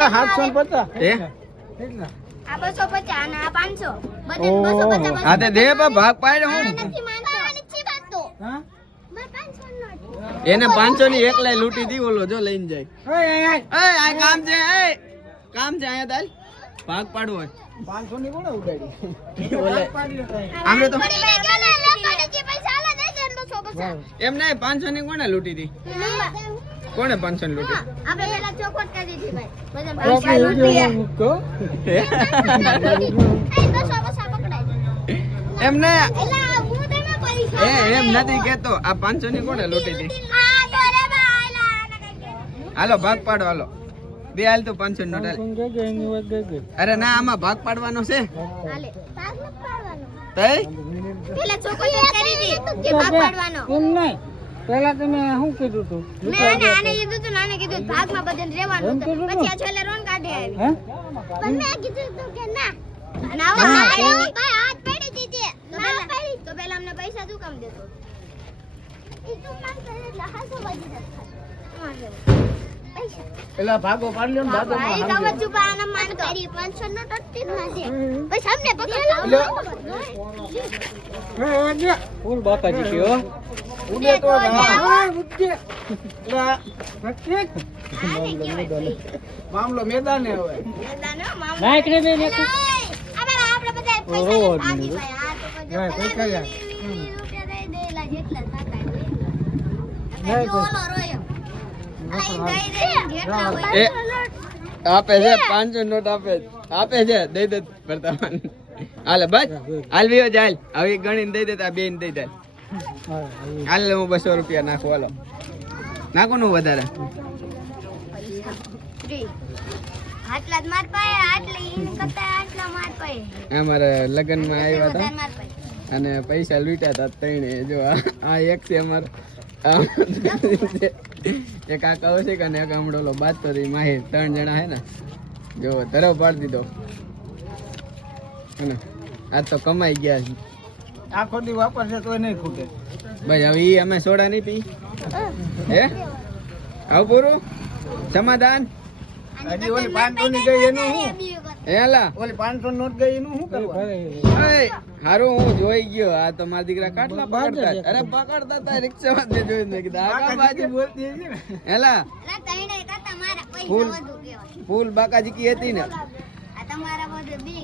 750 હે આ 250 અને આ 500 બધે 250 હા તે દે ભાગ પાડે હું નથી માંગતો હા મેં 500 નો એને 500 ની એકલાય લૂંટી દી ઓલો જો લઈને જાય ઓય આ કામ છે કામ છે અહીંયા દાલ ભાગ પાડવો હોય 500 ની કોણે ઉડાડી ઓલે આમને તો એમ નહીં 500 ની કોને લૂંટી દી કોને 500 ની લૂંટી આપણે પેલા ચોખવટ કરી દીધી ભાઈ બધા આપણે પૈસા લૂંટી મૂકો એમ ને એલા હું તને પૈસા એમ નથી કેતો આ 500 ની કોને લૂંટી દી આ તો રે ભાઈલા હાલો ભાગ પાડો હાલો બે હાલ તો 500 નો ડાલ અરે ના આમાં ભાગ પાડવાનો છે હાલે ભાગ ન પાડવાનો તઈ પેલા ચોખવટ કરી દી કે ભાગ પાડવાનો એમ નહીં પેલા તમે શું કીધું તું મેં આને કીધું તું નાને કીધું ભાગમાં બધાને રહેવાનું હતું. પછી આ છેલ્લે રોન કાઢે આવી હે પણ મેં કીધું તું કે ના ના ભાઈ હાથ પડી દીધી ના પડી તો પેલા અમને પૈસા શું કામ દેતો ઈ તું માંગ કરે એટલે હાસો વાજી જતા પૈસા પેલા ભાગો પાડી લ્યો ને દાદા ભાઈ માં તમે ચૂપા આને માન કરી 500 નો ટટ્ટી જ ના દે પછી અમને પકડ ફૂલ બાકાજી કયો ઉડે તો હા ઉડે લા નક્કી મામલો મેદાને હવે નાઈક રે બે નાઈક આપણે બધા પૈસા ભાગી ભાઈ આ તો ભાઈ પૈસા યાર રૂપિયા દઈ દેલા જેટલા થતા નહીં ઓલો રોયો આઈ દઈ દે જેટલા હોય એ આપે છે 500 નોટ આપે છે દઈ દે વર્તમાન હાલે બસ હાલ વિયો જાય હવે ગણીને દઈ દેતા બેન દઈ દે હાલ હું 200 રૂપિયા નાખું હાલો નાખો નું વધારે આટલા જ માર પાએ આટલી ઇન કરતા આટલા માર પાએ અમારે લગ્નમાં આવ્યા હતા વધારે માર પાએ અને પૈસા લૂંટ્યા હતા ત્રણે જો આ એક છે અમાર એક આ કૌશિક અને એક હમણોલો બાદ તો માહિર 3 જણા હે ને જો ધરો પાડી દીધો અને આજ તો કમાઈ ગયા છે આખો દી વાપરશે તોય નહીં ખૂટે ભાઈ હવે ઈ અમે સોડા નહીં પી હે આવ પૂરું સમાધાન હજી ઓલી 500 ની ગઈ એનું શું હેલા ઓલી 500 નોટ ગઈ એનું શું કરવા હારું હું જોઈ ગયો આ તો મારા દીકરા કાટલા પકડતા અરે પકડતા હતા રિક્ષા માં જોઈ મેં કીધું આગા બાજુ બોલતી હશે ને હેલા અલા તઈને કરતા મારા પૈસા ફૂલ વધુ કહેવાય ફૂલ બાકાજી કી હતી ને આ તમારા બધે બી